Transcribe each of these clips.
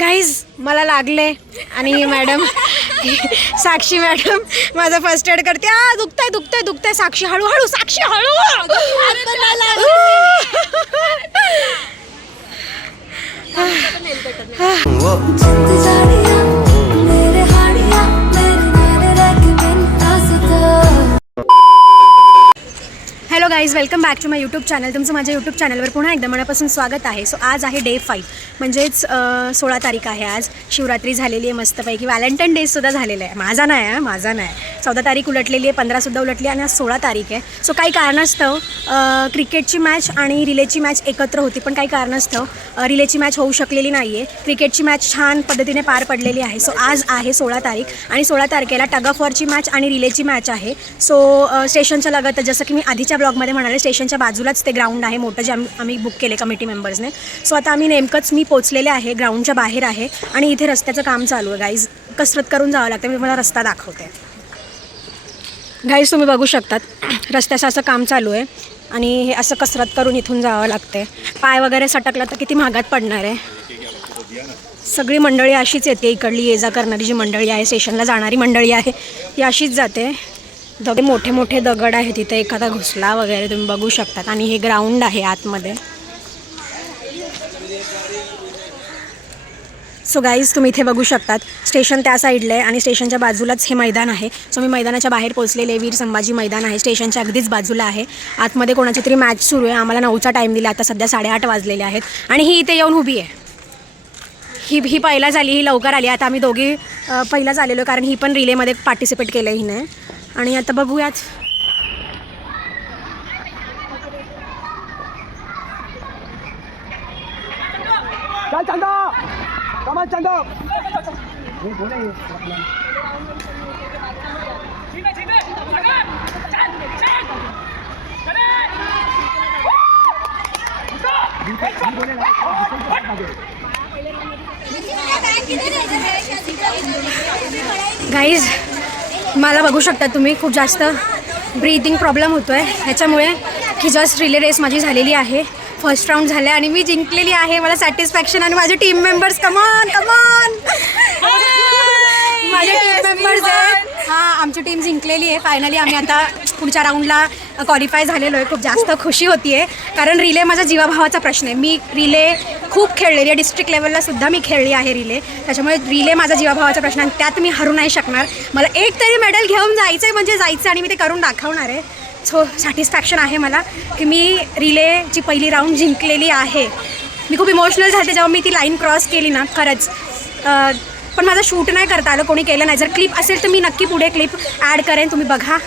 Guys मला लागले आणि मॅडम साक्षी मॅडम माझा फर्स्ट एड करते. दुखतंय दुखतंय दुखतंय. साक्षी हळूहळू, साक्षी हळू. Hello guys, welcome back to my YouTube channel. तुमचं माझ्या यूट्यूब चॅनलवर पुन्हा एकदा मनापासून स्वागत आहे. सो आज आहे डे 5 म्हणजेच 16 तारीख आहे. आज शिवरात्री झालेली आहे मस्तपैकी. व्हॅलेंटाईन डेसुद्धा झालेला आहे. माझा नाही, माझा नाही. 14 तारीख उलटलेली आहे, 15सुद्धा उलटली आणि आज 16 तारीख आहे. सो काही कारणास्तव क्रिकेटची मॅच आणि रिलेची मॅच एकत्र होती, पण काही कारणास्तव रिलेची मॅच होऊ शकलेली नाही आहे. क्रिकेटची मॅच छान पद्धतीने पार पडलेली आहे. सो आज आहे 16 तारीख आणि 16 तारखेला टग ऑफ वॉरची मॅच आणि रिलेची मॅच आहे. सो स्टेशनच्या लगत, जसं की मी आधीच्या ब्लॉगमध्ये म्हणाले, स्टेशनच्या बाजूलाच ते ग्राउंड आहे मोठं, जे आम्ही बुक केले कमिटी मेंबर्सने. सो आता आम्ही नेमकंच मी पोचलेले आहे, ग्राउंडच्या बाहेर आहे आणि इथे रस्त्याचं काम चालू आहे. गाईज कसरत करून जावं लागतं. मी तुम्हाला रस्ता दाखवते. गाईज तुम्ही बघू शकतात रस्त्याचं असं काम चालू आहे आणि हे असं कसरत करून इथून जावं लागते. पाय वगैरे सटकला तर किती महागात पडणार आहे. सगळी मंडळी अशीच येते, इकडली ये जा करणारी जी मंडळी आहे, स्टेशनला जाणारी मंडळी आहे ती अशीच जाते. मोठे मोठे दगड आहेत तिथे, एखादा घुसला वगैरे तुम्ही बघू शकतात. आणि हे ग्राउंड आहे आतमध्ये. सो गाईज तुम्ही इथे बघू शकतात स्टेशन त्या साईडला आहे आणि स्टेशनच्या बाजूलाच हे मैदान आहे. सो मी मैदानाच्या बाहेर पोचलेले. वीर संभाजी मैदान आहे, स्टेशनच्या अगदीच बाजूला आहे. आतमध्ये कोणाची तरी मॅच सुरू आहे. आम्हाला 9चा टाईम दिला, आता सध्या 8:30 वाजलेले आहेत आणि ही इथे येऊन उभी आहे. ही पहिला झाली, ही लवकर आली. आता आम्ही दोघी पहिलाच आलेलो कारण ही पण रिलेमध्ये पार्टिसिपेट केलं हिने. आणि आता बघूयात. गाईज मला बघू शकता तुम्ही, खूप जास्त ब्रीथिंग प्रॉब्लेम होतो आहे ह्याच्यामुळे, की जस्ट रिले रेस माझी झालेली आहे. फर्स्ट राऊंड झाला आणि मी जिंकलेली आहे. मला सॅटिस्फॅक्शन. आणि माझे टीम मेंबर्स कमॉन माझे टीम मेंबर्स आहेत. हां, आमची टीम जिंकलेली आहे फायनली. आम्ही आता पुढच्या राऊंडला क्वालिफाय झालेलो आहे. खूप जास्त खुशी होती आहे कारण रिले माझा जीवाभावाचा प्रश्न आहे. मी रिले खूप खेळलेली आहे, डिस्ट्रिक्ट लेवललासुद्धा मी खेळली आहे रिले. त्याच्यामुळे रिले माझा जीवाभावाचा प्रश्न आणि त्यात मी हरू नाही शकणार. मला एक तरी मेडल घेऊन जायचं आहे म्हणजे जायचं आणि मी ते करून दाखवणार आहे. सो सॅटिस्फॅक्शन आहे मला की मी रिलेची पहिली राऊंड जिंकलेली आहे. मी खूप इमोशनल झाले जेव्हा मी ती लाईन क्रॉस केली ना, खरंच. पण माझं शूट नाही करता आलं, कोणी केलं नाही. जर क्लिप असेल तर मी नक्की पुढे क्लिप ॲड करेन, तुम्ही बघा.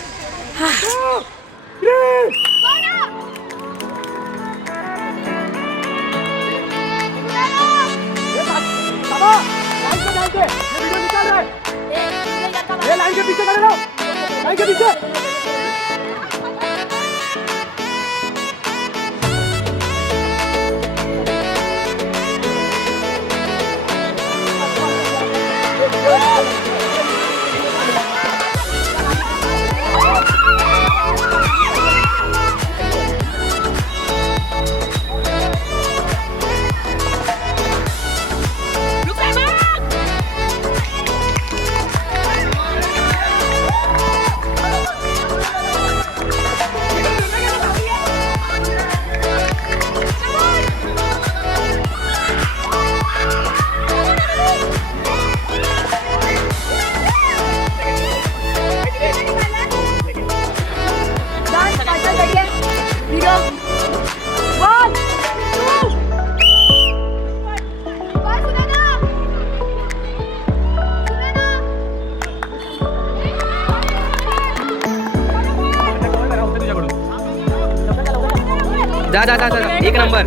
जा जा जा जा, एक number.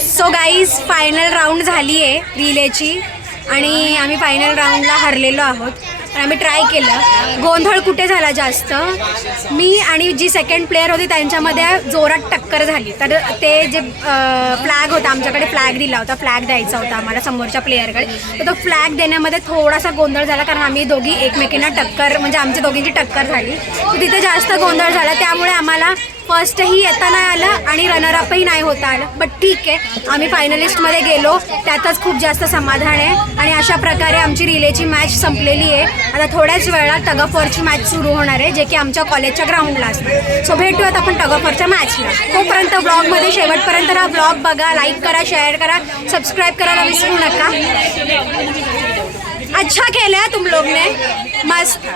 So guys final round झाली आहे रिलेची आणि आम्ही फायनल राऊंडला हरलेलो आहोत. आम्ही ट्राय केलं. गोंधळ कुठे झाला जास्त, मी आणि जी सेकंड प्लेअर होती त्यांच्यामध्ये जोरात टक्कर झाली. तर ते जे फ्लॅग होता, आमच्याकडे फ्लॅग दिला होता, फ्लॅग द्यायचा होता आम्हाला समोरच्या प्लेअरकडे, तर तो फ्लॅग देण्यामध्ये थोडासा गोंधळ झाला कारण आम्ही दोघी एकमेकींना टक्कर, म्हणजे आमच्या दोघींची टक्कर झाली. तर तिथे जास्त गोंधळ झाला, त्यामुळे आम्हाला फर्स्टही येता नाही आलं आणि रनरअपही नाही होता आलं. बट ठीक आहे, आम्ही फायनलिस्टमध्ये गेलो, त्यातच खूप जास्त समाधान आहे. आणि अशा प्रकारे आमची रिलेची मॅच संपलेली आहे. आता थोड्याच वेळात टग ऑफ वॉरची मॅच सुरू होणार आहे, जे की आमच्या कॉलेजच्या ग्राउंडला असणार. सो भेटूयात आपण टग ऑफ वॉरच्या मॅचला. तोपर्यंत ब्लॉगमध्ये शेवटपर्यंत हा ब्लॉग बघा, लाईक करा, शेअर करा, सबस्क्राईब करायला विसरू नका. अच्छा केलं तुम लोग ने, मस्त.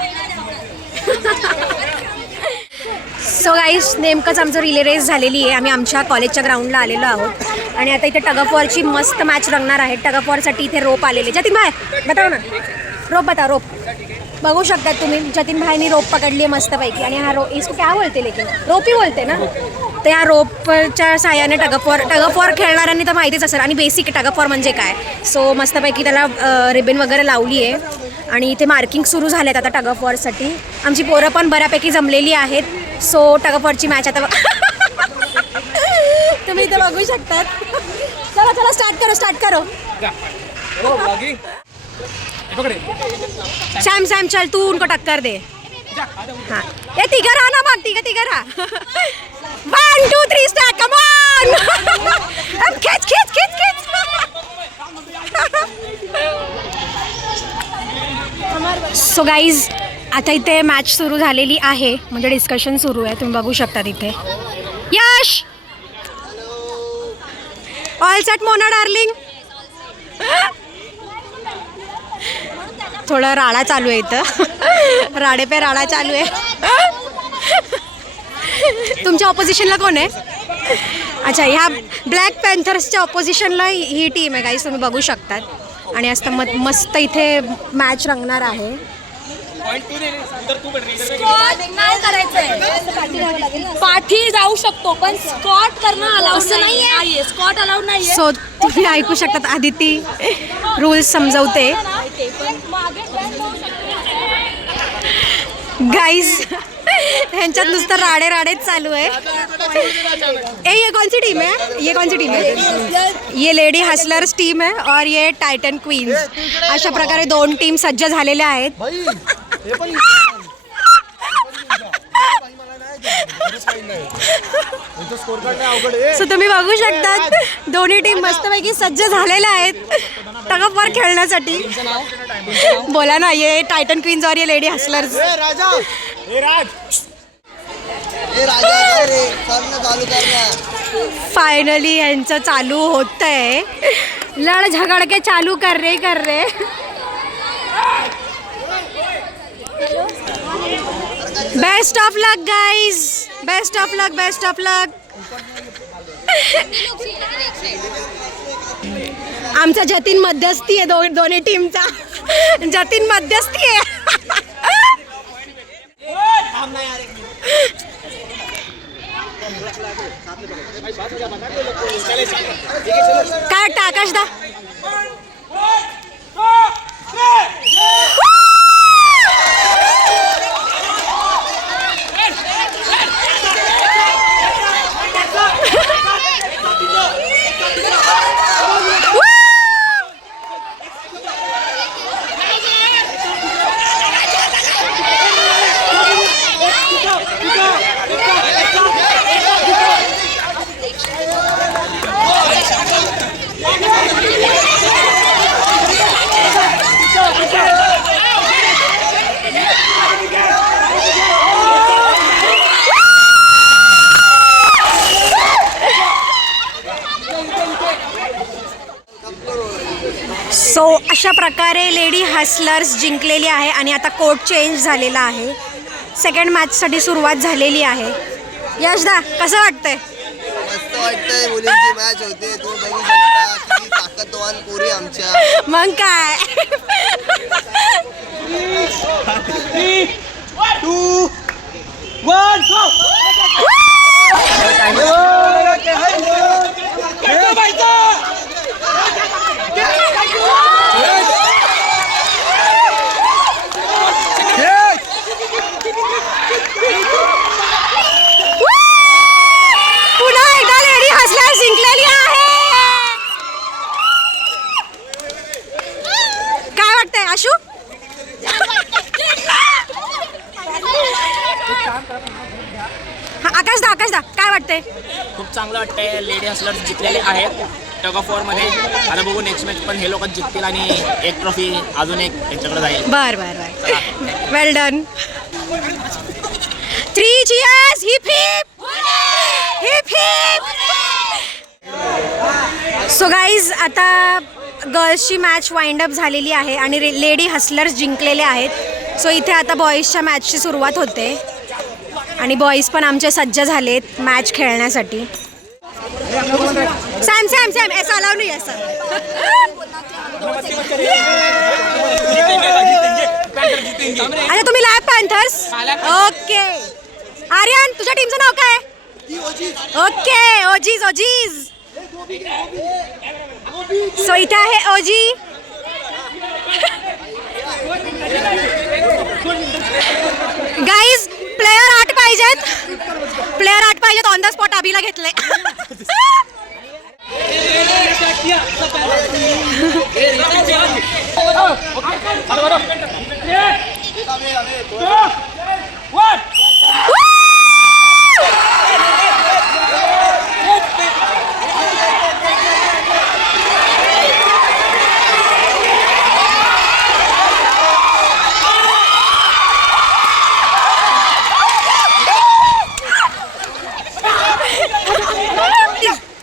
सो गाईस, नेमकंच आमचं रिले रेस झालेली आहे. आम्ही आमच्या कॉलेजच्या ग्राउंडला आलेलो आहोत आणि आता इथे टग ऑफ वॉरची मस्त मॅच रंगणार आहे. टग ऑफ वॉरसाठी इथे रोप आलेले. जतीन भाई बताओ ना, रोप बता. रोप बघू शकतात तुम्ही, जतीन भाईनी रोप पकडली आहे मस्तपैकी. आणि हा इसको क्या बोलते, लेकिन रोपी बोलते ना. तर या रोपच्या साह्याने टग ऑफ वॉर खेळणाऱ्यांनी तर माहितीच असेल आणि बेसिक टग ऑफ वॉर म्हणजे काय. सो मस्तपैकी त्याला रिबन वगैरे लावली आहे आणि इथे मार्किंग सुरू झालेत आता टग ऑफ वॉरसाठी. आमची पोरं पण बऱ्यापैकी जमलेली आहेत. सो टग ऑफ वॉरची मॅच आता तुम्ही इथे बघू शकतात. चला चला स्टार्ट करो. सॅम चल, तू उनको टक्कर दे. हाँ, ये तिघं रहा ना, बघ तिघं रहा. 1 2 3 स्टार्ट, कम ऑन. अब खींच. सो गाईज, आता इथे मॅच सुरू झालेली आहे, म्हणजे डिस्कशन सुरू आहे, तुम्ही बघू शकता तिथे. यश, ऑल सेट मोना डार्लिंग. थोडं राडा चालू आहे इथं, राडे पे राडा चालू आहे. तुमच्या ऑपोजिशनला कोण आहे? अच्छा, ह्या ब्लॅक पॅन्थर्सच्या ऑपोजिशनला ही टीम आहे गाईस, तुम्ही बघू शकतात. आणि आता मस्त इथे मॅच रंगणार आहे. पाठी जाऊ शकतो पण स्कॉट करणं अलाउड नाहीये. स्कॉट अलाउड नाहीये. सो तुम्ही ऐकू शकतात, आदिती रूल्स समजवते. गाइस, ह्यांच्यात नुसतं राडेच चालू आहे. ये कौन सी टीम है? ये लेडी हसलर्स टीम है और ये टायटन क्वीन्स. अशा प्रकारे 2 टीम सज्ज झालेल्या आहेत. सो तुम्ही बघू शकतात, दोन्ही टीम मस्तपैकी सज्ज झालेल्या आहेत टग ऑफ वॉर खेळण्यासाठी. बोला ना, ये टायटन क्वीन्स और ये लेडी हसलर्स. फायनली यांचं चालू होत आहे. लड़ झगड़ के चालू कर रहे. Best of luck guys, best of luck. आमचा जतीन मध्यस्थी आहे दोन्ही टीमचा. जतीन मध्यस्थी आहे. काय वाटतं आकाश दा? सो अशा प्रकारे लेडी हसलर्स जिंकलेली आहे आणि आता कोर्ट चेंज झालेला आहे. सेकंड मॅचसाठी सुरुवात झालेली आहे. यशदा, कसं वाटतंय? मस्त वाटतंय. मुलींची मॅच होते, तुम्ही बघू शकता किती ताकदवान पोरी आमच्या. मग काय. 3 2 1 गो. चांगलं वाटतंय. लेडी हसलर जिंकलेले आहेत टग ऑफ वॉरमध्ये. आता बघू नेक्स्ट मॅच पण हे लोक जिंकतील आणि एक ट्रॉफी अजून एक यांच्याकडे जाईल. बर well done. 3 cheers. Hip hip hip hip. So guys आता गर्ल्सची मॅच वाइंड अप झालेली आहे आणि लेडी हसलर्स जिंकलेले आहेत. सो इथे आता बॉईजच्या मॅचची सुरुवात होते आणि बॉईज पण आमचे सज्ज झालेत मॅच खेळण्यासाठी. सॅम सॅम सॅम ऐसा अलाउ नहीं ऐसा. अच्छा तुम्ही लॅब पॅन्थर्स. ओके आर्यन तुझ्या टीमचं नाव काय? Okay OGs OGs. सो इथे आहे ओजी. गाईज प्लेयर 8 पाहिजेत ऑन द स्पॉट अभिला घेतले.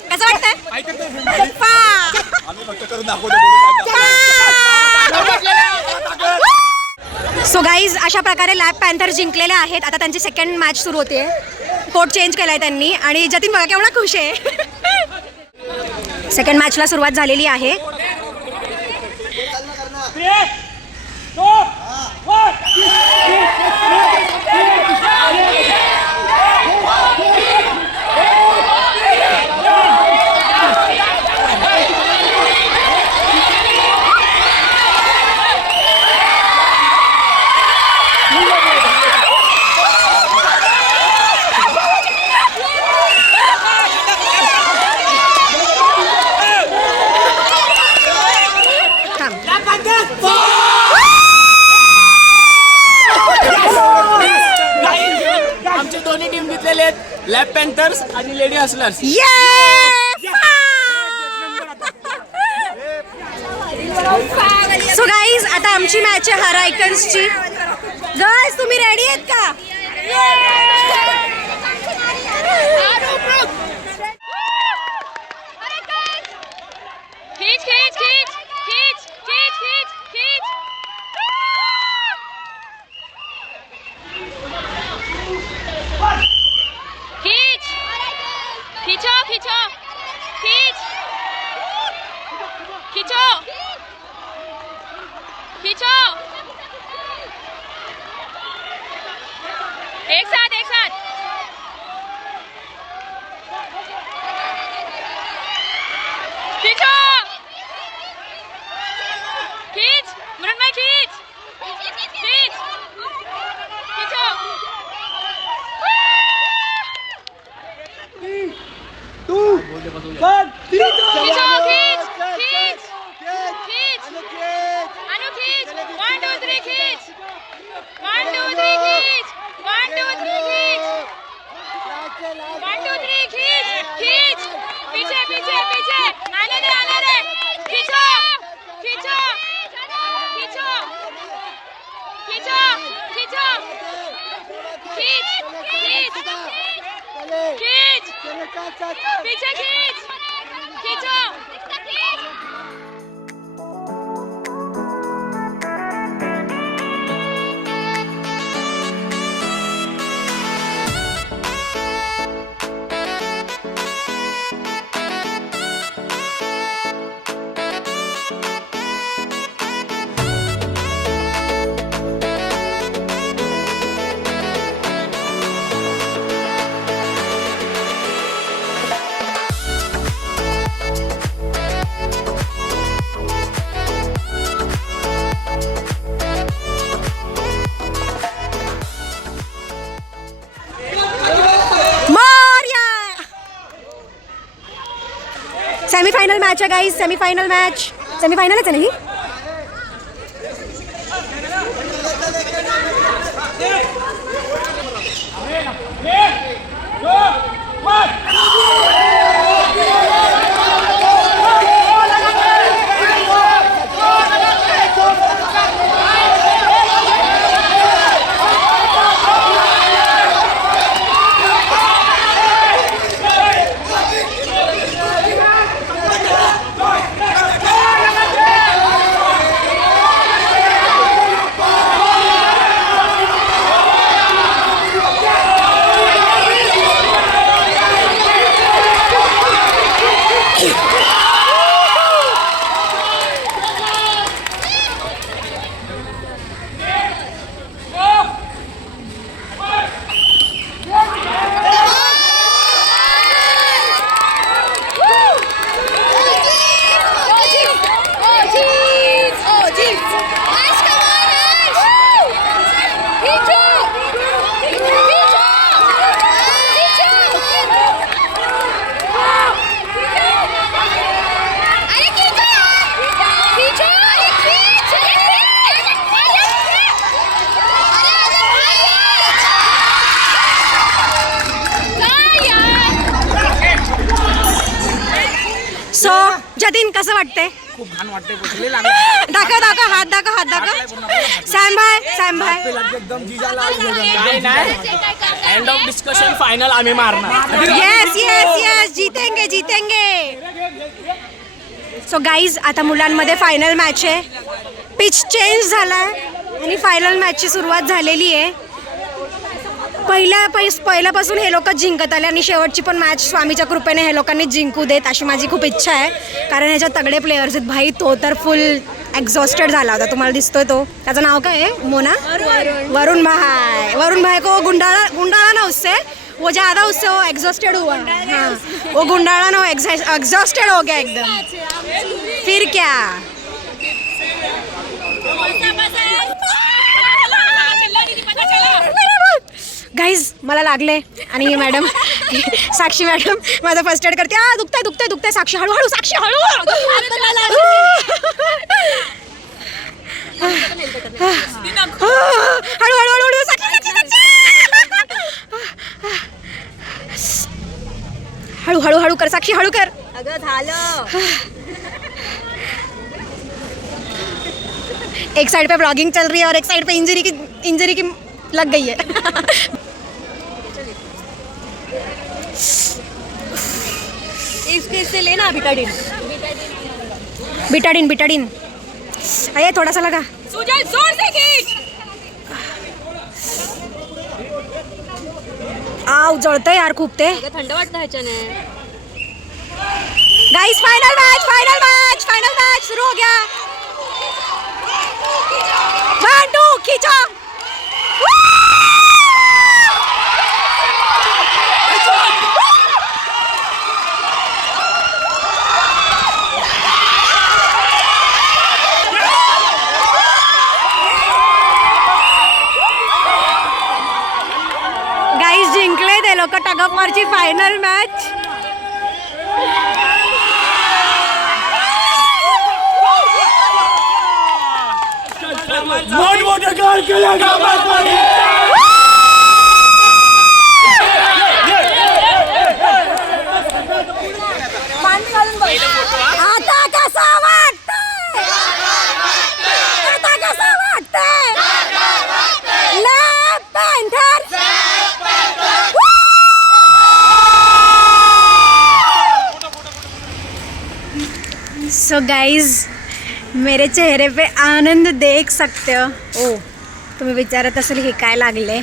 कसं वाटतंय? सो गाईज अशा प्रकारे लॅब पॅन्थर जिंकलेले आहेत. आता त्यांची सेकंड मॅच सुरू होते. कोर्ट चेंज केलाय त्यांनी आणि जतीन बघा केवढा खुश आहे. सेकंड मॅचला सुरुवात झालेली आहे. आमचे दोन्ही टीम जिंकलेले आहेत लॅब पॅन्थर्स आणि लेडी हसलर्स. सो गाईज आता आमची मॅच आहे हरायकन्सची. गर्ल्स तुम्ही रेडी आहेत का? खींच खींच खींच खींच खींच खींच खींच. खींच खींचो खींचो खींच खींचो खींचो. एक साथ खींचो. खींच मुरन भाई खींच खींच खींचो. खींचो खींच खींच खींच. अनु खींच. 1 2 3 खींच. 1 2 3 खींच. 1 2 3 खींच. 1 2 3 खींच खींच. पीछे पीछे पीछे. आने दे. खींचो खींचो खींचो खींचो खींचो खींच खींच खींच. पीछे खींच खींचो. सेमीफायनल मॅच आहे गाईज. सेमीफायनल आहे ना ही. जतीन कसं वाटतंय? खूप घाण वाटते दाखव दाखव हात दाखव हात दाखव. सॅम भाई काय नाही. एंड ऑफ डिस्कशन फायनल आम्ही मारणार. येस जितेंगे. सो गाईज आता मुलांमध्ये फायनल मॅच आहे. पिच चेंज झालाय आणि फायनल मॅचची सुरुवात झालेली आहे. पहिल्यापासून हे लोक जिंकत आले आणि शेवटची पण मॅच स्वामीच्या कृपेने हे लोकांनी जिंकू देत अशी माझी खूप इच्छा आहे. कारण ह्याच्यात तगडे प्लेयर्स आहेत भाई. तो तर फुल एक्झॉस्टेड झाला होता. तुम्हाला दिसतोय तो. त्याचं नाव काय आहे? मोना वरुण भाई को गुंडाळा ना उससे. वो ज़्यादा उससे वो एग्जॉस्टेड हुआ. हाँ वो गुंडाळा ना एग्जॉस्टेड हो गया एकदम. फिर क्या गाईज मला लागले आणि मॅडम साक्षी मॅडम माझा फर्स्ट एड करते. दुखतंय साक्षी हळूहळू. साक्षी हळूहळू. हळू कर साक्षी. हळू कर. अगं झालं. एक साइड पे ब्लॉगिंग चल रही है और एक साइड पे इंजरी की लग गई है. इससे लेना बिटाडीन. अरे थोड़ा सा लगा. सुजल जोर से खींच. आव जळतंय यार खूप ते. थंड वाटतं ह्याच्याने. गाइस फाइनल मैच शुरू हो गया. 1 2 खींचो. गाइस जिंकले ते लोक टग ऑफ वॉरची फायनल मॅच. आता कसं वाटतंय? Lab Panthers. सो गाइज मेरे चेहरे पे आनंद देख सकते हो. तुम्ही विचारत असेल हे काय लागले.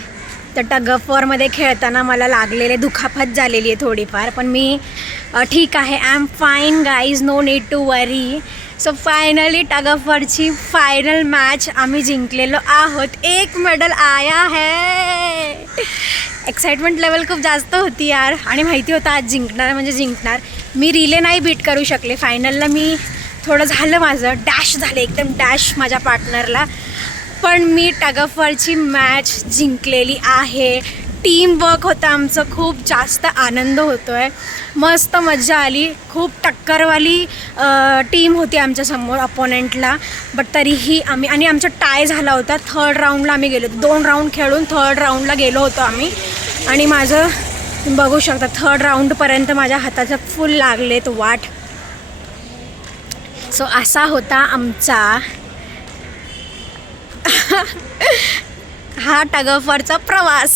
तर टग ऑफ वॉरमध्ये खेळताना मला लागलेले दुखापत झालेली आहे थोडीफार. पण मी ठीक आहे. I am fine guys. No need to worry. So finally tug of वॉरची फायनल मॅच आम्ही जिंकलेलो आहोत. 1 मेडल आया है. एक्साइटमेंट लेवल खूप जास्त होती यार. आणि माहिती होतं आज जिंकणार म्हणजे जिंकणार. मी रिले नाही बीट करू शकले. फायनलला मी थोडं झालं माझं डॅश झालं एकदम डॅश माझ्या पार्टनरला. पण मी टग ऑफ वॉरची मॅच जिंकलेली आहे. टीम वर्क होतं आमचं. खूप जास्त आनंद होतो आहे. मस्त मजा आली. खूप टक्करवाली टीम होती आमच्यासमोर अपोनेंटला. बट तरीही आम्ही आणि आमचा टाय झाला होता. 3rd राऊंडला आम्ही गेलो होतो. 2 राऊंड खेळून 3rd राऊंडला गेलो होतो आम्ही. आणि माझं बघू शकता 3rd राऊंडपर्यंत माझ्या हाताचं फुल लागलेत वाट. सो असा होता आमचा हा टग ऑफ वॉरचा प्रवास.